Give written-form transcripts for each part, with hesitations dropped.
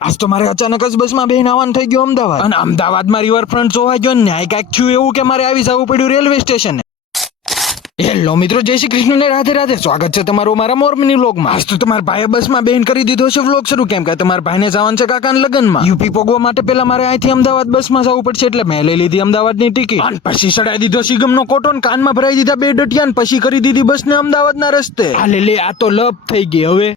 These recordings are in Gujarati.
આજ તો મારે અચાનક જ બસમાં બેહીને આવવાનું થઈ ગયું અમદાવાદ, અને અમદાવાદમાં રિવરફ્રન્ટ જોવા ગયો ને ન્યાય કાંઈક થયું એવું કે મારે આવી જવું પડ્યું રેલવે સ્ટેશને. હેલો મિત્રો, જય શ્રી કૃષ્ણ ને રાધે રાધે. સ્વાગત છે તમારું મારા મોરબીની વ્લોગમાં. આજ તો તમારા ભાઈએ બસમાં બેહીને કરી દીધો છે વ્લોગ શરૂ, કેમ કે તમારા ભાઈને જવાનું છે કાકાના લગ્નમાં. યુપી પગવા માટે પેલા મારે અહીંથી અમદાવાદ બસમાં જવું પડશે, એટલે મેં લઈ લીધી અમદાવાદની ટિકિટ, અને પછી ચડાવી દીધો સિગમનો કોટન, કાનમાં ભરાઈ દીધા 2 ડટિયા, અને પછી કરી દીધી બસને અમદાવાદના રસ્તે. હાલે લે, આ તો લપ થઈ ગઈ હવે.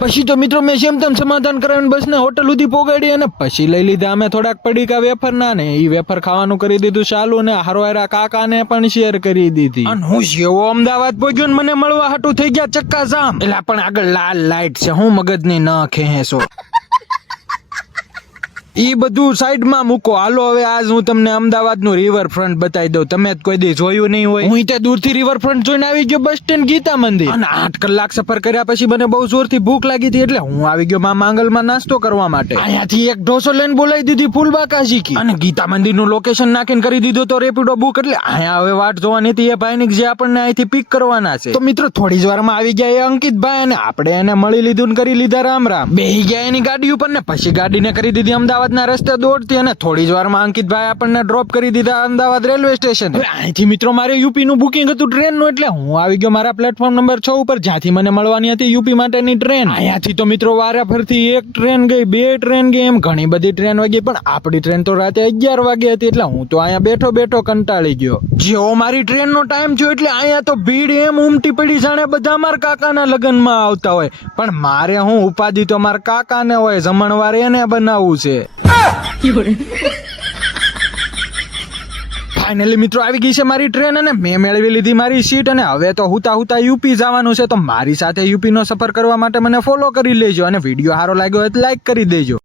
પછી તો મિત્રો મેં જેમ તેમ સમાધાન કરાવીને બસને હોટલ સુધી પોગાડી, અને પછી લઈ લીધા અમે થોડાક પડીકા વેફર ના, ને ઈ વેફર ખાવાનું કરી દીધું ચાલુ, ને હારવાયરા કાકાને પણ શેર કરી દીધી. અને હું જેવો અમદાવાદ પહોંચ્યો ને મને મળવા હાટું થઈ ગયા ચક્કા જામ. એટલે પણ આગળ લાલ લાઈટ છે, હું મગજની ન ખેંચો. ઈ બધું સાઈડમાં મૂકો, હાલો હવે આજ હું તમને અમદાવાદનું રિવરફ્રન્ટ બતાવી દઉં. તમે કોઈ દી જોયું નહીં હોય. હું ત્યાં દૂરથી રિવરફ્રન્ટ જોઈને આવી ગયો બસ સ્ટેન્ડ ગીતા મંદિર, અને 8 કલાક સફર કર્યા પછી મને બહુ જોરથી ભૂખ લાગી હતી, એટલે હું આવી ગયો માં માંગલમાં નાસ્તો કરવા માટે. અહીંયાથી એક ઢોસો લઈને બોલાવી દીધી ફૂલબાકાજી કી, અને ગીતા મંદિરનું લોકેશન નાખીને કરી દીધું તો રેપિડો બુક. એટલે અહીંયા હવે વાટ જોવાની હતી એ ભાઈની જે આપણને અહીંથી પિક કરવાના છે. તો મિત્રો થોડી જ વારમાં આવી ગયા એ અંકિતભાઈ, અને આપણે એને મળી લીધું ને કરી લીધા રામ રામ. બેહી ગયા એની ગાડી ઉપર, ને પછી ગાડીને કરી દીધી અમદાવાદ ના રસ્તે દોડતી, અને થોડી જ વારમાં અંકિતભાઈ આપણને ડ્રોપ કરી દીધા અમદાવાદ રેલવે સ્ટેશન. અહીંથી મિત્રો મારે યુપી નું બુકિંગ હતું ટ્રેનનું, એટલે હું આવી ગયો મારા પ્લેટફોર્મ નંબર 6 ઉપર, જ્યાંથી મને મળવાની હતી યુપી માટેની ટ્રેન. અહીંયાથી તો મિત્રો વારા ફરતી એક ટ્રેન ગઈ, 2 ટ્રેન ગઈ, એમ ઘણી બધી ટ્રેન વાગી, પણ આપણી ટ્રેન તો રાતે 11 વાગે હતી, એટલે હું તો અહીંયા બેઠો બેઠો કંટાળી ગયો. જેવો મારી ટ્રેન નો ટાઈમ થયો એટલે અહીંયા તો ભીડ એમ ઉમટી પડી, જાણે બધા મારા કાકાના લગ્નમાં આવતા હોય. પણ મારે હું ઉપાધિ તો મારા કાકાને હોય, જમણવાર એને બનાવવું છે. ફાઇનલી મિત્રો આવી ગઈ છે મારી ટ્રેન, અને મેં મેળવી લીધી મારી સીટ, અને હવે તો હુતા હુતા યુપી જવાનું છે. તો મારી સાથે યુપી નો સફર કરવા માટે મને ફોલો કરી લેજો, અને વિડીયો સારો લાગ્યો હોય તો લાઈક કરી દેજો.